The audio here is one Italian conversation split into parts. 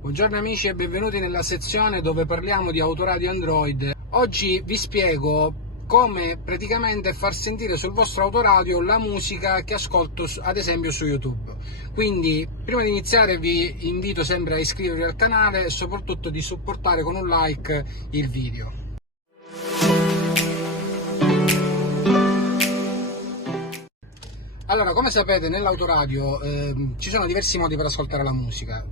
Buongiorno amici e benvenuti nella sezione dove parliamo di autoradio Android. Oggi vi spiego come praticamente far sentire sul vostro autoradio la musica che ascolto ad esempio su YouTube. Quindi prima di iniziare vi invito sempre a iscrivervi al canale e soprattutto di supportare con un like il video. Allora, come sapete, nell'autoradio ci sono diversi modi per ascoltare la musica.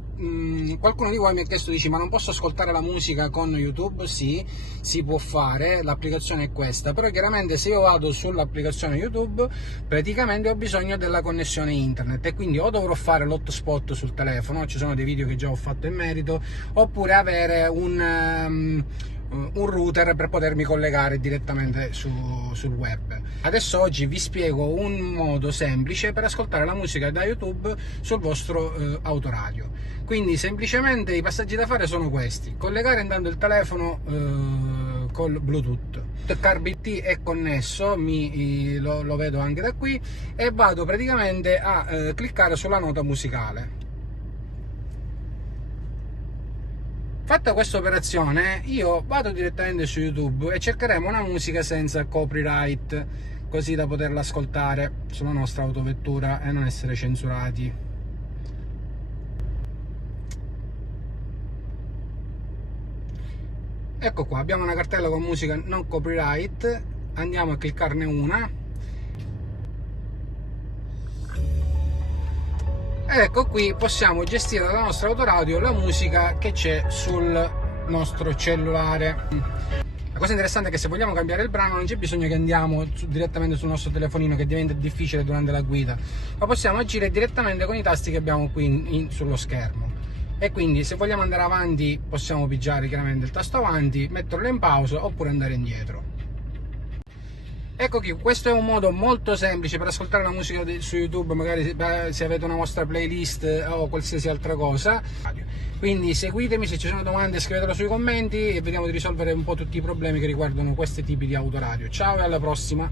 Qualcuno di voi mi ha chiesto, dice, ma non posso ascoltare la musica con YouTube? Sì, si può fare, l'applicazione è questa, però chiaramente se io vado sull'applicazione YouTube, praticamente ho bisogno della connessione internet e quindi o dovrò fare l'hotspot sul telefono, ci sono dei video che già ho fatto in merito, oppure avere un router per potermi collegare direttamente sul web. Adesso oggi vi spiego un modo semplice per ascoltare la musica da YouTube sul vostro autoradio. Quindi semplicemente i passaggi da fare sono questi: collegare intanto il telefono col Bluetooth. Il CarBT è connesso, lo vedo anche da qui, e vado praticamente a cliccare sulla nota musicale. Fatta questa operazione, io vado direttamente su YouTube e cercheremo una musica senza copyright, così da poterla ascoltare sulla nostra autovettura e non essere censurati. Ecco qua, abbiamo una cartella con musica non copyright, andiamo a cliccarne una. Ed ecco qui possiamo gestire dalla nostra autoradio la musica che c'è sul nostro cellulare. La cosa interessante è che se vogliamo cambiare il brano non c'è bisogno che andiamo direttamente sul nostro telefonino, che diventa difficile durante la guida, ma possiamo agire direttamente con i tasti che abbiamo qui sullo schermo. E quindi se vogliamo andare avanti possiamo pigiare chiaramente il tasto avanti, metterlo in pausa oppure andare indietro. Ecco qui, questo è un modo molto semplice per ascoltare la musica su YouTube, magari se avete una vostra playlist o qualsiasi altra cosa. Quindi seguitemi, se ci sono domande scrivetelo sui commenti e vediamo di risolvere un po' tutti i problemi che riguardano questi tipi di autoradio. Ciao e alla prossima!